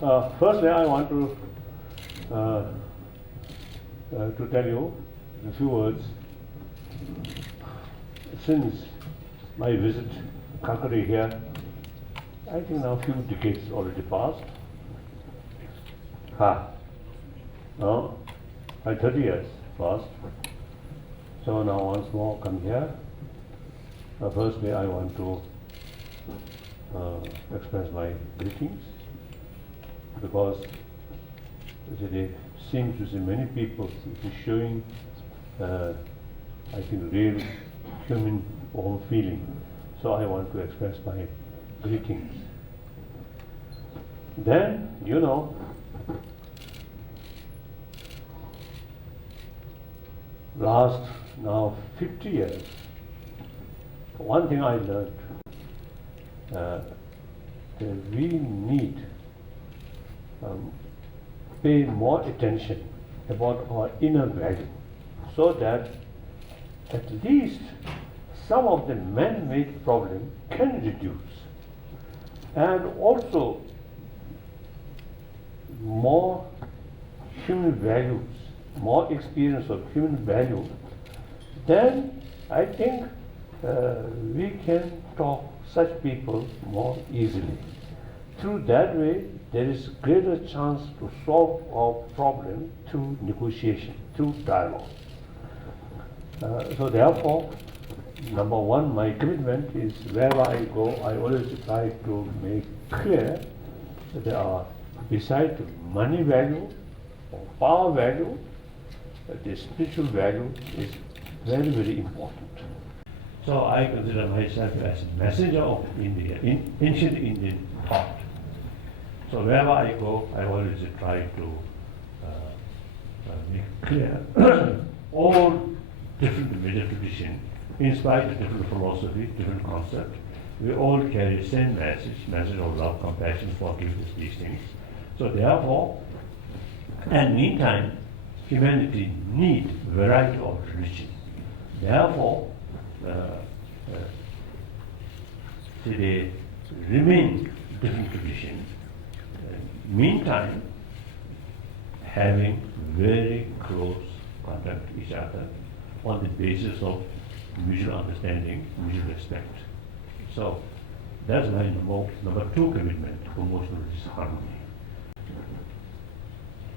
Firstly, I want to tell you a few words. Since my visit Calgary here, I think now a few decades already passed. No, by 30 years passed. So now once more come here. Firstly, I want to express my greetings, because there seems to see many people showing, I think, real human warm feeling. So I want to express my greetings. Then, last now 50 years, one thing I learned, that we need pay more attention about our inner value, so that at least some of the man-made problem can reduce, and also more human values, more experience of human value, then I think we can talk such people more easily. Through that way, there is greater chance to solve our problem through negotiation, through dialogue. So therefore, number one, my commitment is wherever I go, I always try to make clear that there are, besides money value or power value, the spiritual value is very, very important. So I consider myself as a messenger of India, ancient Indian thought. So wherever I go, I always try to make clear all different major traditions, in spite of different philosophy, different concept. We all carry the same message of love, compassion, forgiveness, these things. So therefore, and meantime, humanity needs variety of religion. Therefore, they remain different traditions. Meantime, having very close contact with each other on the basis of mutual understanding, mutual respect. So that's my number two commitment, promotion of harmony.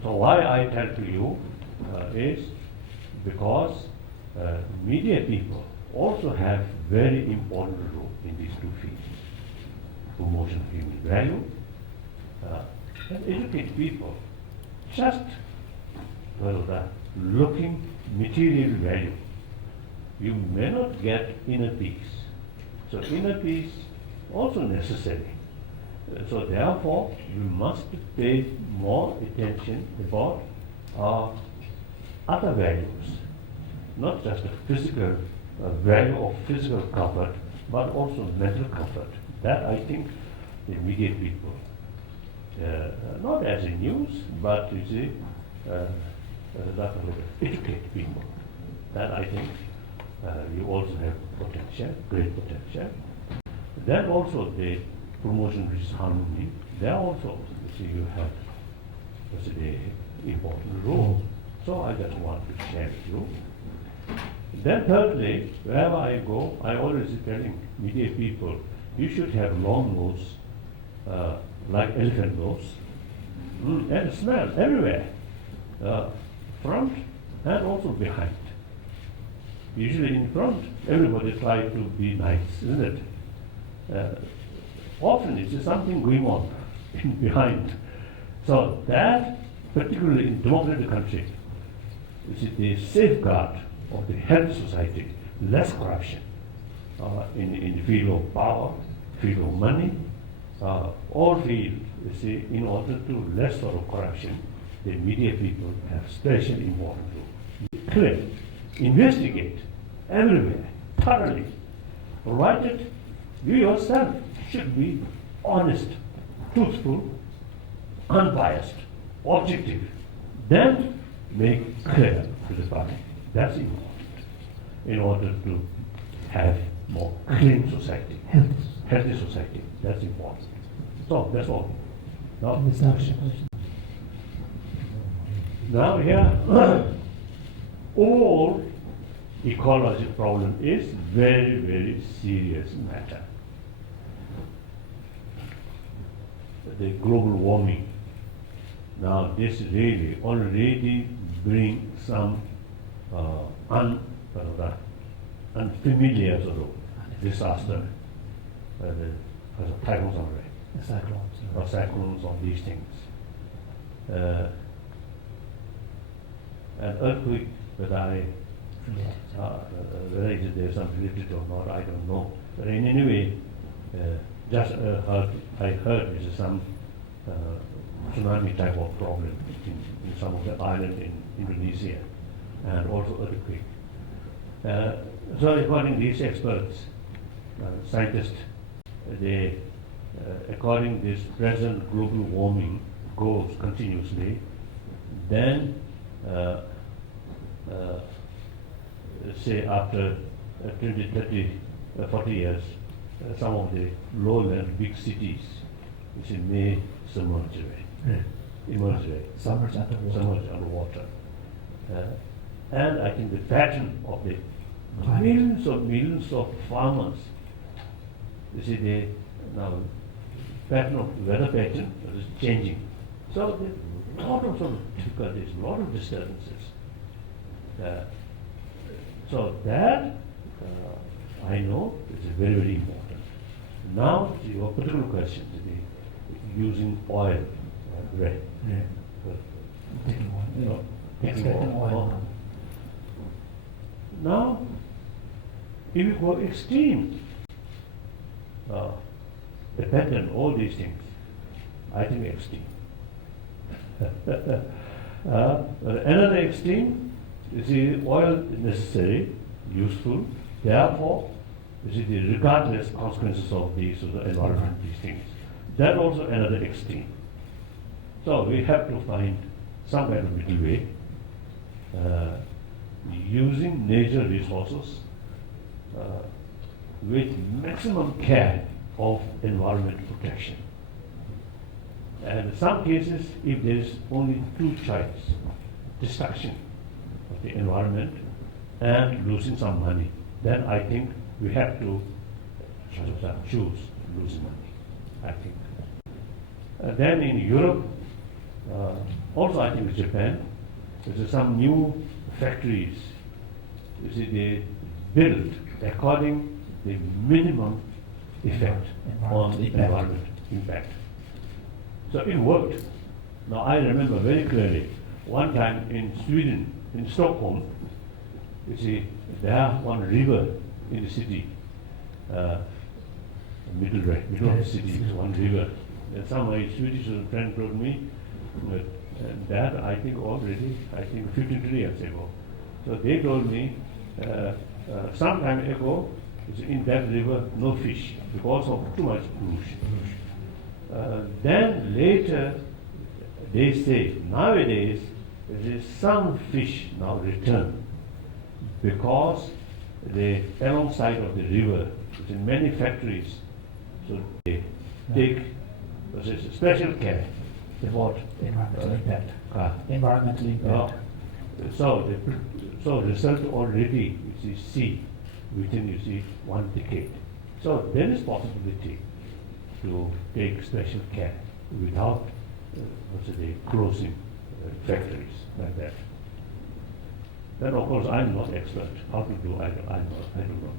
So why I tell to you is because media people also have very important role in these two fields. Promotion of human value, and educate people just looking material value. You may not get inner peace. So inner peace also necessary. So therefore, you must pay more attention about our other values, not just the physical value of physical comfort, but also mental comfort. That I think the media people, not as a news, but you see, educate people. That I think you also have potential, great potential. Then also the promotion of harmony, there also you see you have an important role. So I just want to share with you. Then thirdly, wherever I go, I always telling media people, you should have long nose, like elephant nose, and smell everywhere, front and also behind. Usually in front, everybody tries to be nice, isn't it? Often it's something going on behind. So that, particularly in democratic country, is the safeguard of the healthy society, less corruption in the field of power, field of money, all fields. You see, in order to less sort of corruption, the media people have special important role. Clear, investigate everywhere, thoroughly, write it. You yourself should be honest, truthful, unbiased, objective. Then make clear to the public. That's important in order to have more clean society, healthy society. That's important. So that's all. No. It's not a question. Now here, overall ecological problem is very, very serious matter. The global warming. Now this really already bring some unfamiliar sort of disaster, as a typhoons The cyclones. or cyclones or these things. An earthquake that whether it is there some related or not, I don't know. But in any way, I heard this is some tsunami type of problem in some of the islands in Indonesia, and also earthquake. So according to these experts, scientists, they according this present global warming goes continuously, then say after 20, 30, 40 years, some of the lowland big cities which may submerge away, emerge away, Submerged underwater. submerge underwater. And I think the pattern of the Climate. millions of farmers, you see the now pattern of weather pattern is changing. So there are a lot of sort of difficulties, a lot of disturbances. So that I know is very, very important. Now to your particular question, using oil, right? Yeah. Taking oil. Expecting oil. Now, if you go extreme, the pattern, all these things, I think extreme. Another extreme, you see, oil is necessary, useful, therefore, you see, the regardless consequences of these, of the environment, these things. That also another extreme. So we have to find some kind of middle way, using natural resources with maximum care of environment protection. And in some cases, if there is only two choices, destruction of the environment and losing some money, then I think we have to choose losing money, I think. Then in Europe, also I think Japan, there's some new factories, you see, they built according the minimum effect on the environment impact. So it worked. Now I remember very clearly, one time in Sweden, in Stockholm, you see, there one river in the city, middle of the city is one river. And some my Swedish friend told me that I think already, 15 years ago. So they told me some time ago, in that river, no fish because of too much pollution. Then later, they say nowadays there is some fish now return because they alongside of the river, in many factories, so they take special care about Environmental impact. Environmental impact. So result already you see within you see 1 decade. So there is possibility to take special care without closing factories like that. Then of course I'm not expert. How to do I don't know.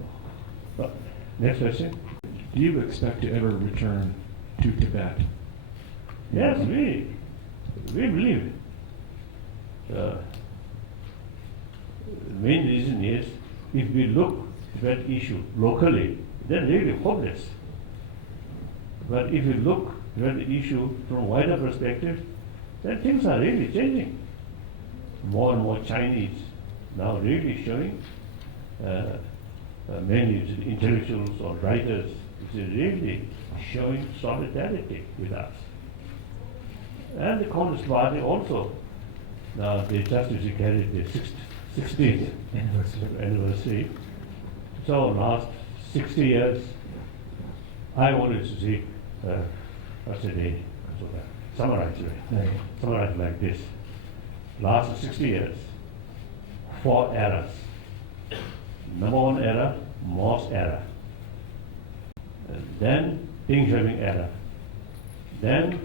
But next question. Do you expect to ever return to Tibet? Yes, we believe. The main reason is if we look at that issue locally, then really hopeless. But if you look at the issue from a wider perspective, then things are really changing. More and more Chinese now really showing, mainly intellectuals or writers, really showing solidarity with us. And the Communist Party also, now they just carried the 60th anniversary. So last 60 years, I wanted to see, So that summarize it. Right. Summarize like this. Last 60 years, 4 eras. Number 1 era, Morse era. Then Deng Xiaoping era. Then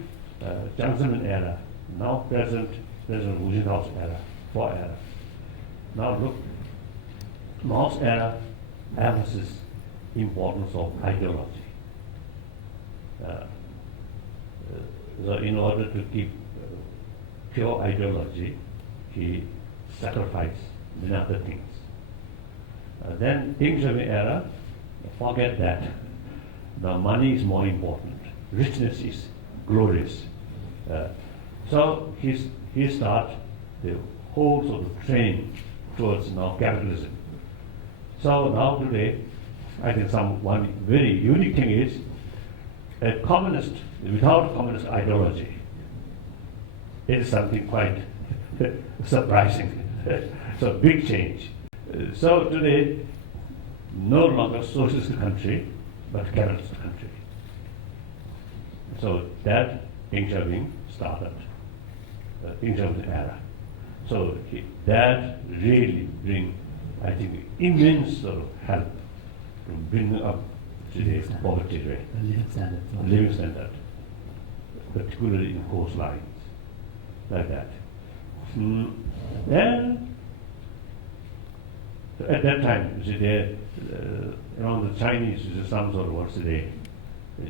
Jiang Zemin era. Now President Hu Jintao's era. 4 eras. Now look, Mao's era emphasis importance of ideology. So in order to keep pure ideology, he sacrificed many other things. Then Deng Xiaoping era, forget that. The money is more important. Richness is glorious. So he started the whole sort of train towards now capitalism. So now today, I think one very unique thing is a communist without communist ideology. It is something quite surprising. So big change. So today, no longer socialist country, but capitalist country. So that Deng Xiaoping started Deng Xiaoping era. So that really bring, I think, immense sort of help to bring up today's poverty rate, The living standard. living standard, particularly in coastlines, like that. Then, at that time, you see, there, around the Chinese, is some sort of what's the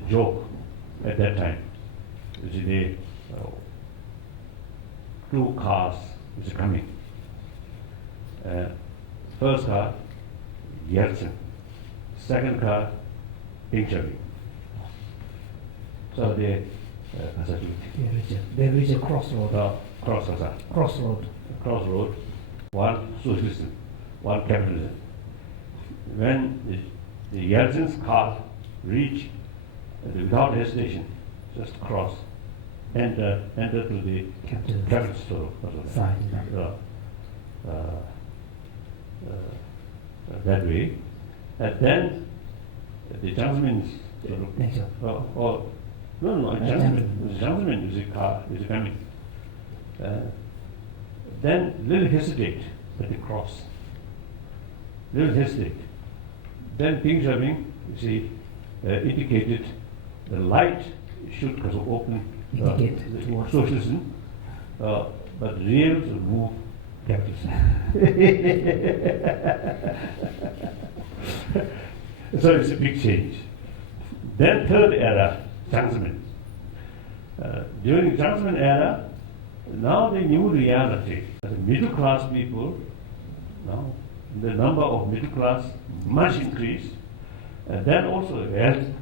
joke at that time. You see, they 2 cars is coming. First car, Yeltsin. Second car, Deng Xiaoping. So they They reach a crossroad. crossroad, one socialism, one capitalism. When the Yeltsin's car reach, without hesitation, just cross, enter to the capital store. Side. That way. And then the Jiang Thank you. no, Jiang Zemin is a car, is coming. Then little hesitate at the cross. Little hesitate. Then Deng Xiaoping, you see, indicated the light should open Indicate the towards- socialism, but real to move capitalism. So it's a big change. Then third era, Jiang Zemin. During Jiang Zemin era, now the new reality, the middle class people, now the number of middle class much increased, and then also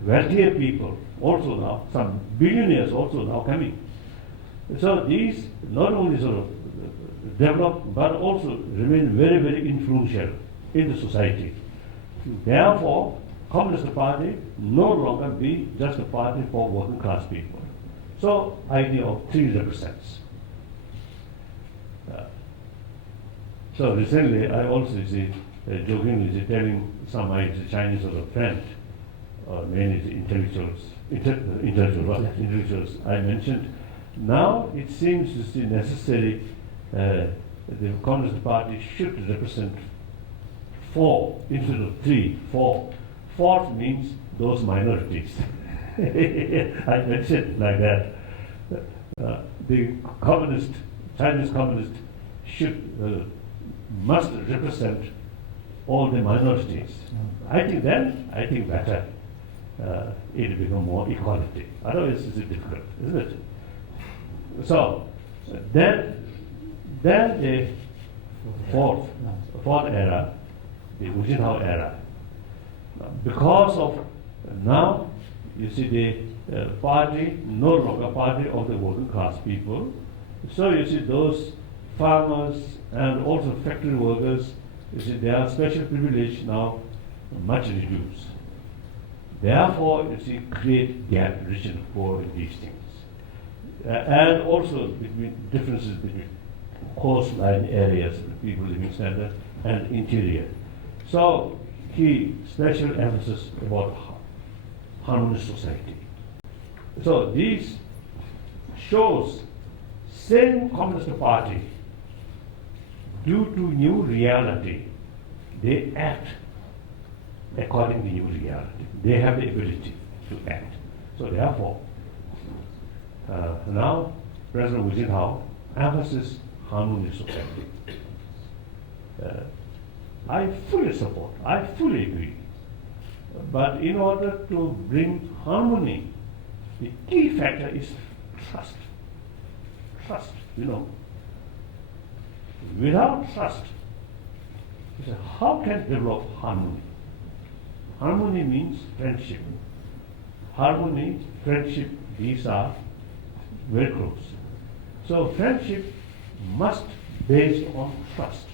wealthier people also now, some billionaires also now coming. So these not only sort of develop, but also remain very, very influential in the society. Therefore, Communist Party no longer be just a party for working class people. So idea of 3 represents. So recently, I also jokingly telling some my Chinese sort of friend, mainly intellectuals, I mentioned. Now it seems to be necessary. The Communist Party should represent 4 instead of 3, 4. 4th means those minorities. I mentioned like that. The Chinese communist must represent all the minorities. I think better it will become more equality. Otherwise it's difficult, isn't it? So then the fourth era, the Hu Jintao era. Because of now, you see the party no longer party of the working class people. So you see those farmers and also factory workers, you see their special privilege now much reduced. Therefore, you see create gap, rich and poor in these things. And also between differences between coastline areas, people living standard, and interior. So he special emphasis about harmonious society. So these shows same Communist Party, due to new reality, they act according to new reality. They have the ability to act. So therefore, now President Wu Jintao emphasizes harmonious society. I fully support, I fully agree. But in order to bring harmony, the key factor is trust. Trust, you know. Without trust, how can develop harmony? Harmony means friendship. Harmony, friendship, these are very close. So friendship must be based on trust.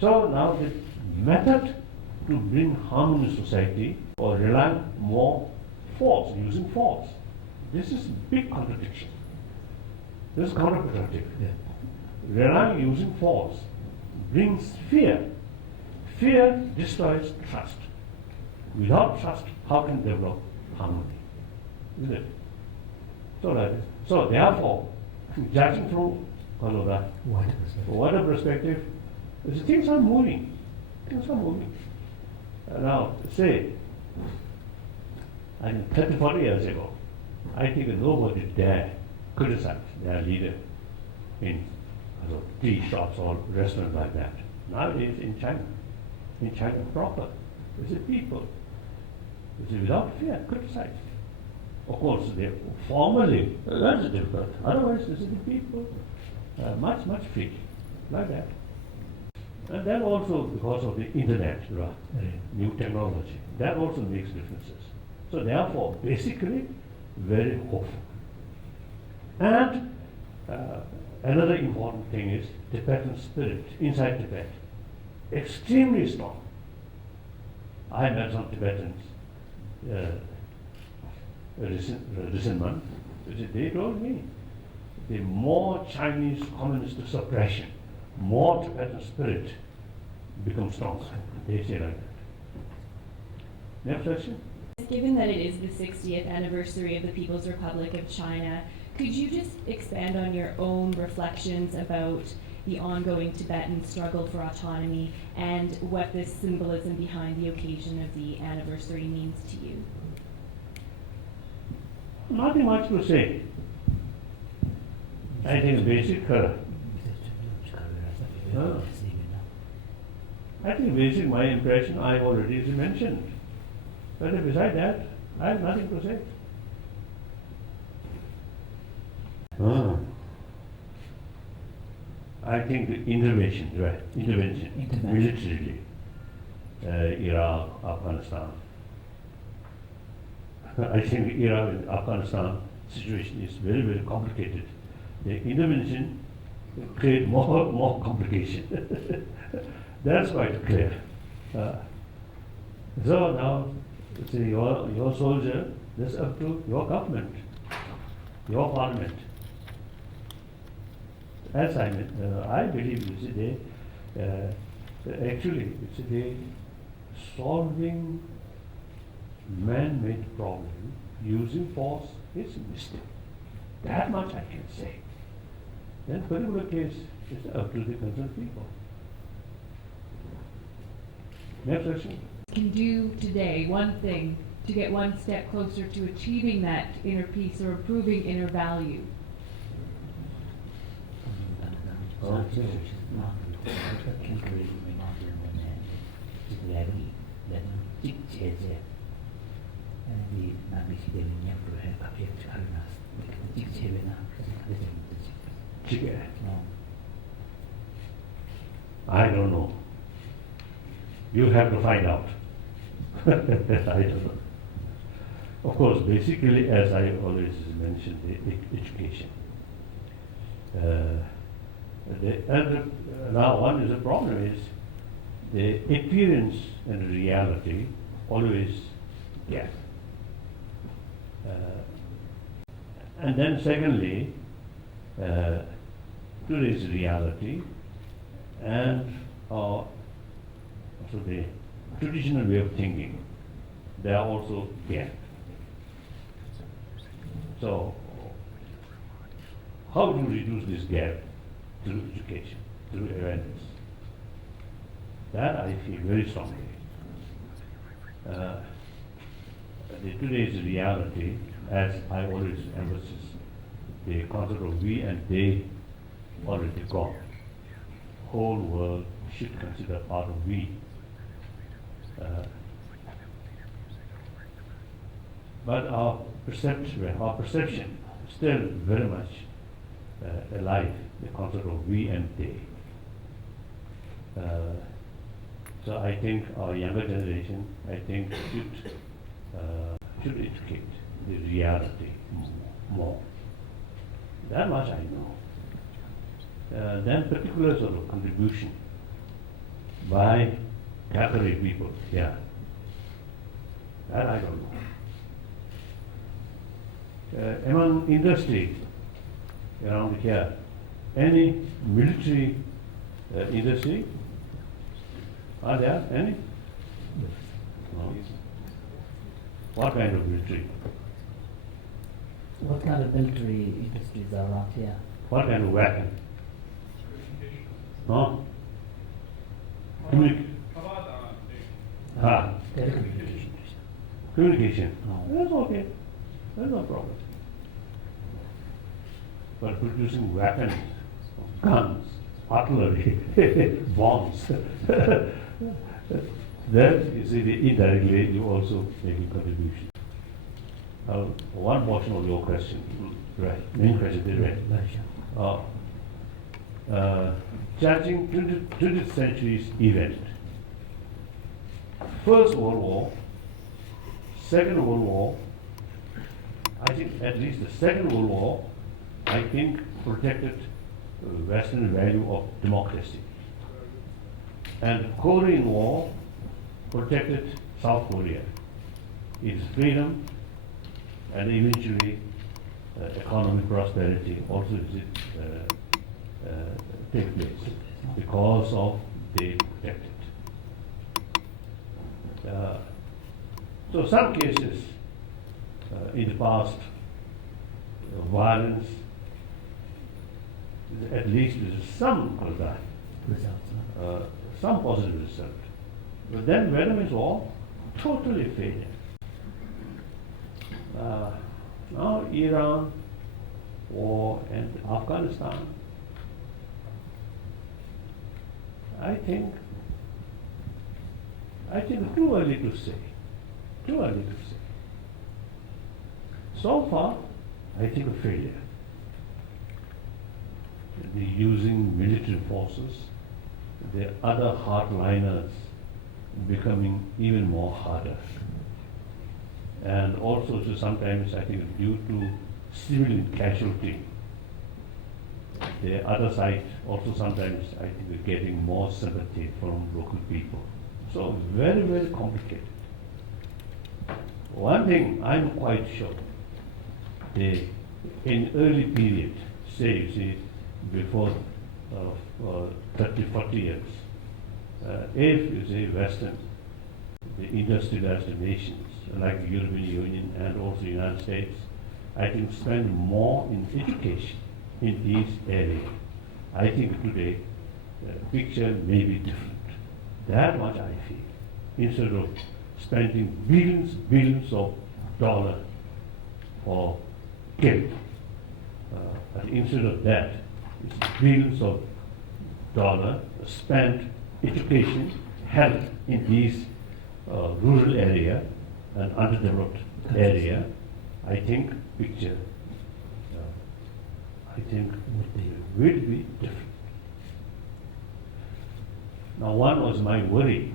So now the method to bring harmony in society or rely more force, using force. This is big contradiction. This is counterproductive. Yeah. Relying using force brings fear. Fear destroys trust. Without trust, how can develop harmony? Isn't it? So therefore, judging from wider perspective, things are moving. Things are moving. Now, say, I mean, 30, 40 years ago, I think nobody dare criticize their leader in tea shops or restaurants like that. Nowadays in China proper, it's the people. It's without fear, criticize. Of course, they formally, that's difficult. Otherwise, this is the people, much free, like that. And then also because of the internet, new technology, that also makes differences. So therefore, basically, very hopeful. And another important thing is Tibetan spirit inside Tibet, extremely strong. I met some Tibetans recent month. They told me the more Chinese communist suppression, more Tibetan spirit becomes stronger. They say like that. Next question. Given that it is the 60th anniversary of the People's Republic of China, could you just expand on your own reflections about the ongoing Tibetan struggle for autonomy and what the symbolism behind the occasion of the anniversary means to you? Nothing much to say. I think basic my impression I already mentioned. But beside that, I have nothing to say. I think the intervention, militarily, Iraq, Afghanistan. I think Iraq and Afghanistan situation is very complicated. The intervention create more complication. That's quite clear. So now, see, your soldier, that's up to your government, your parliament. As I believe actually solving man-made problem using force is a mistake. That much I can say. Then particular case is up to the concerned people. Next question. Can do today one thing to get one step closer to achieving that inner peace or improving inner value? I don't know. You have to find out. I don't know. Of course, basically, as I always mentioned, the education. Now, one is the problem is the appearance and reality always gap. And then secondly, today's reality and also the traditional way of thinking, they are also gap. So how to reduce this gap through education, through awareness. That I feel very strongly. Today's reality, as I always emphasize, the concept of we and they already gone. Whole world should consider part of we. But our perception still very much alive, the concept of we and they. So I think our younger generation, I think, should educate the reality more. That much I know. Then particular sort of contribution by Calgary people here. That I don't know. Among industry around here, any military industry? Are there any? No. What kind of military? What kind of military industries are around here? What kind of weapon? No? Telecommunications. Communication. No. That's okay. That's no problem. But producing weapons, guns, artillery, bombs, then you see indirectly you also making contribution. One portion of your question, right? Main question is right. Judging 20th century's event. First World War, Second World War, I think at least the Second World War, I think protected Western value of democracy. And Korean War protected South Korea, its freedom and eventually economic prosperity also take place because of they protected. So some cases in the past, violence, at least there is some Results. some positive result. But then Vietnamese war, totally failure. Now Iran war and Afghanistan, I think too early to say. Too early to say. So far, I think a failure. The using military forces, the other hardliners becoming even more harder. And also so sometimes I think due to civilian casualty, the other side also sometimes I think getting more sympathy from local people. So very, very complicated. One thing I'm quite sure, in early period, say you see before 30, 40 years, if you say Western, the industrialized nations like the European Union and also the United States, I think spend more in education in these areas. I think today the picture may be different. That much I feel. Instead of spending billions of dollars for kids, but instead of that, it's billions of dollars spent education, health in these rural area and underdeveloped area. I think picture, will be different. Now one was my worry.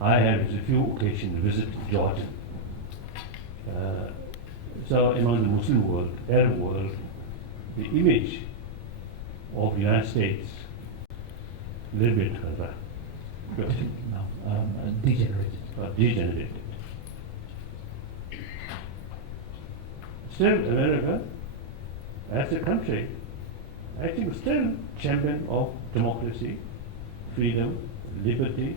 I had a few occasions visit Jordan. So among the Muslim world, Arab world, the image of the United States, a little bit degenerated. Still, America, as a country, I think still champion of democracy, freedom, liberty.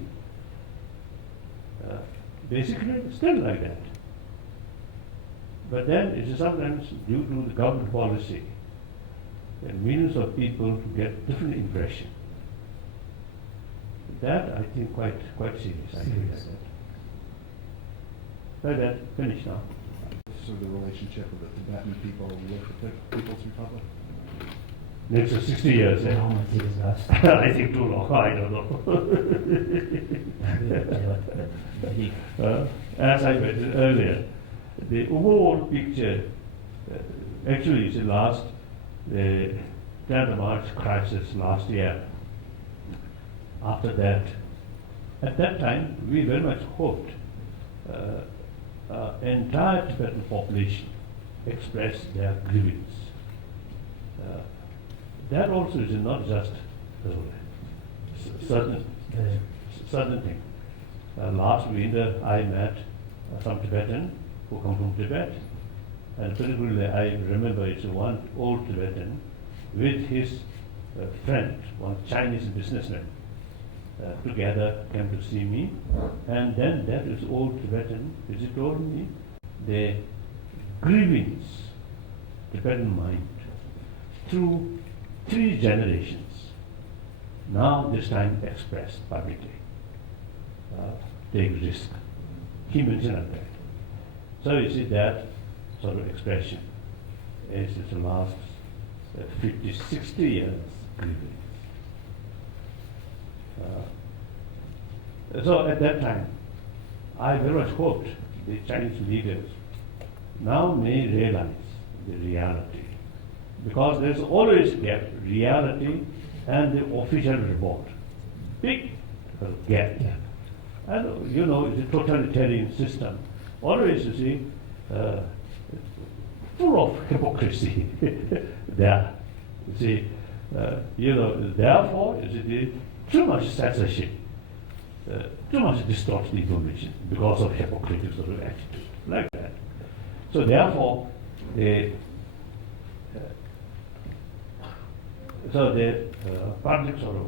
Basically, still like that. But then it is sometimes due to the government policy, millions of people to get different impression. That I think quite serious. I think Serious. like that. Finish now. So the relationship of the Tibetan people with the People's Republic? Next 60 years. How much is left? I think too long. I don't know. As I mentioned earlier, the overall picture actually is the March crisis last year. After that, at that time, we very much hoped entire Tibetan population expressed their grievance. That also is not just certain thing. Last winter, I met some Tibetan who come from Tibet, and particularly I remember it's one old Tibetan with his friend, one Chinese businessman. Together came to see me, and then that is old Tibetan, which he told me the grievance, Tibetan mind, through 3 generations, now this time expressed publicly. Take risk. He mentioned that. So you see that sort of expression is the last 50, 60 years grievance. So at that time, I very much hoped the Chinese leaders now may realize the reality, because there's always gap, reality and the official report. Big gap. And you know, it's a totalitarian system. Always, you see, full of hypocrisy there. You see, therefore, you see, too much censorship, too much distorted information because of hypocritical sort of attitude, like that. So therefore, the public sort of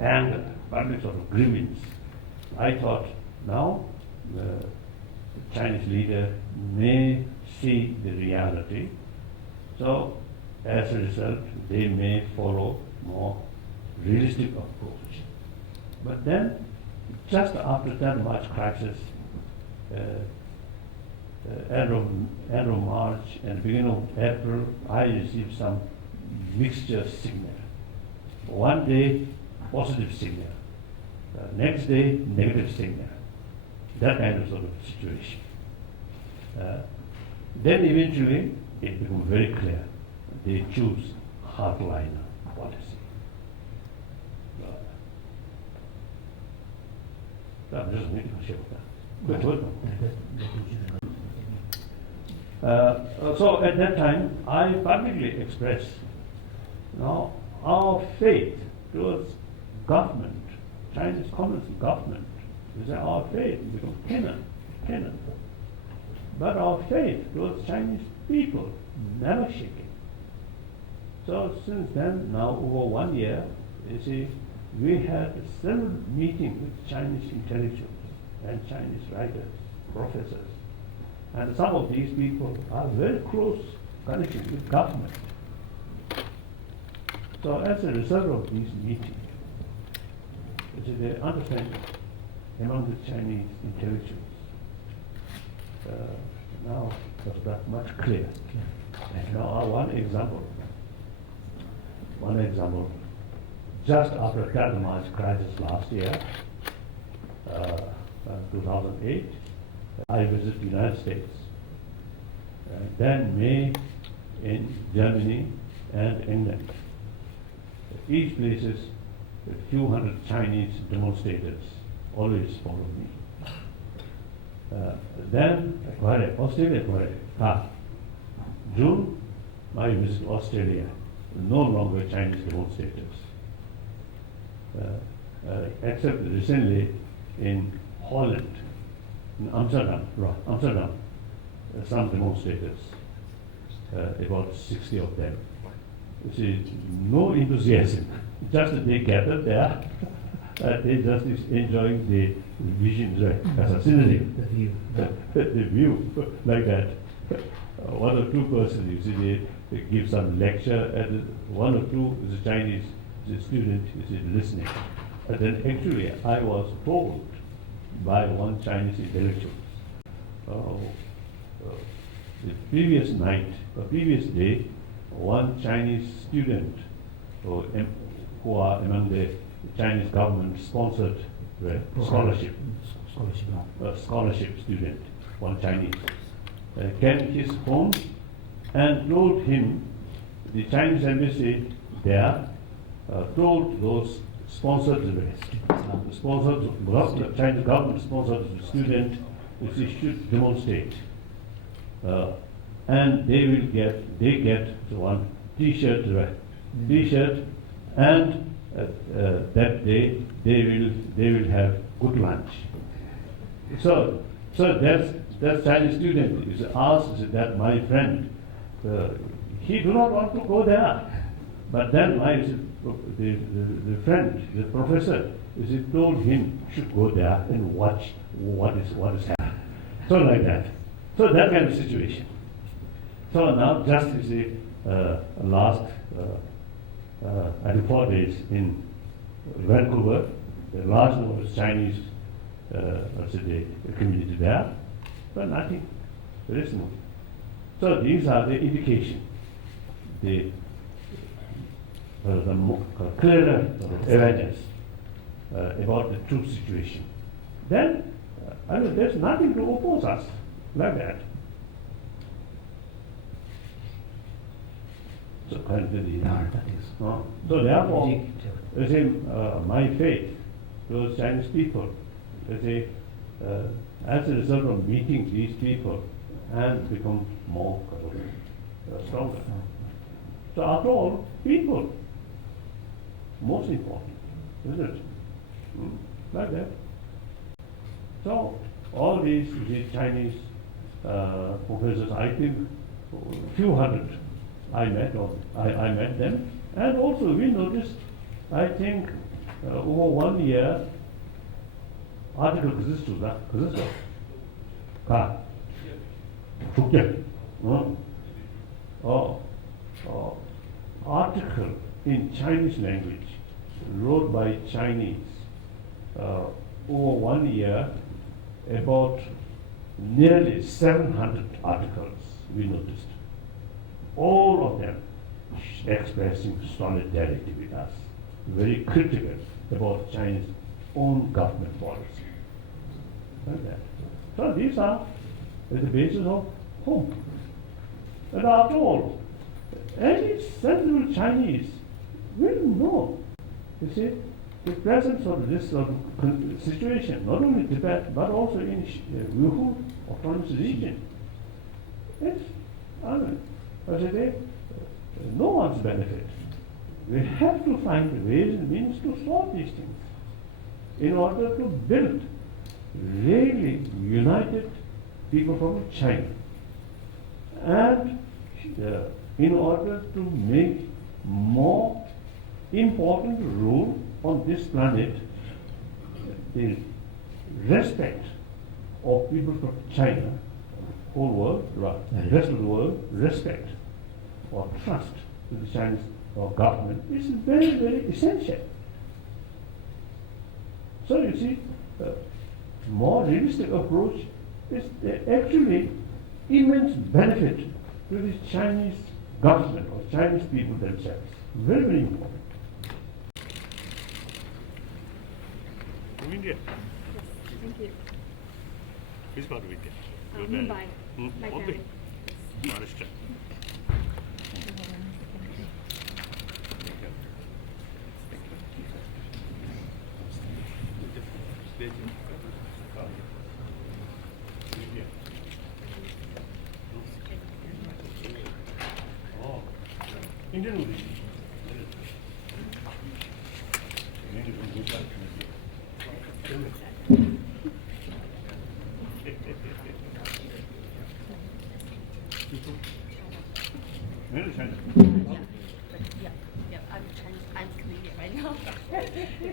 anger, public sort of grievance, I thought now the Chinese leader may see the reality. So as a result, they may follow more realistic approach. But then, just after that March crisis, end of March and beginning of April, I received some mixture signal. One day, positive signal. Next day, negative signal. That kind of sort of situation. Then eventually, it became very clear. They choose hardliner policy. I'm just making sure that. Good. So at that time, I publicly expressed now our faith towards government, Chinese Communist government. Is our faith becomes canon. But our faith towards Chinese people never shaken. So since then, now over 1 year, you see, we had several meetings with Chinese intellectuals and Chinese writers, professors. And some of these people are very close connected with government. So as a result of these meetings, you see, the understanding among the Chinese intellectuals now was that much clear. And now one example, just after the March crisis last year, 2008, I visited the United States. Then May in Germany and England. Each places a few hundred Chinese demonstrators always follow me. Then Australia, June, I visit Australia, no longer Chinese demonstrators. Except recently in Holland, in Amsterdam, some demonstrators, about 60 of them. You see, no enthusiasm, just they gathered there, they just is enjoying the vision as a scenery. The view. The view, like that. One or two persons, you see, give some lecture, and one or two is a Chinese student is listening. And then actually I was told by one Chinese intellectual, the previous day, one Chinese student who are among the Chinese government sponsored scholarship student, one Chinese, came to his home and told him, the Chinese embassy there told those sponsored, the Chinese government sponsored student, they should demonstrate, and they get one T-shirt, and that day they will have good lunch. So that Chinese student is asked that my friend, he do not want to go there, but then the friend, the professor, he told him should go there and watch what is happening. So like that. So that kind of situation. So now just last I think 4 days in Vancouver, the large number of Chinese the community there, but nothing. There is no. So these are the indication, the clearer awareness about the true situation. Then there's nothing to oppose us like that. So currently, so therefore, you see, my faith towards Chinese people, you see, as a result of meeting these people, and become more stronger. So after all, people, most important, isn't it? Like that. So all these Chinese professors, I think, few hundred, I met them, and also we noticed, I think, over 1 year, article article in Chinese language, wrote by Chinese, over 1 year, about nearly 700 articles we noticed. All of them expressing solidarity with us, very critical about China's own government policy. Like that. So these are the basis of hope. And after all, any sensible Chinese will know, you see, the presence of this situation, not only in Tibet, but also in Uyghur Autonomous Region. It's, no one's benefit. We have to find ways and means to solve these things in order to build really united people from China, and in order to make more important role on this planet, the respect of people from China, whole world, the rest of the world, respect or trust to the Chinese government is very, very essential. So you see, more realistic approach is actually immense benefit to the Chinese government or Chinese people themselves. Very, very important. India. Yes, thank you. Which part of India? Mumbai. My family. Maharashtra. Oh, Indian origin. Where is China? Yeah, I'm Chinese. I'm Canadian right now. Thank you.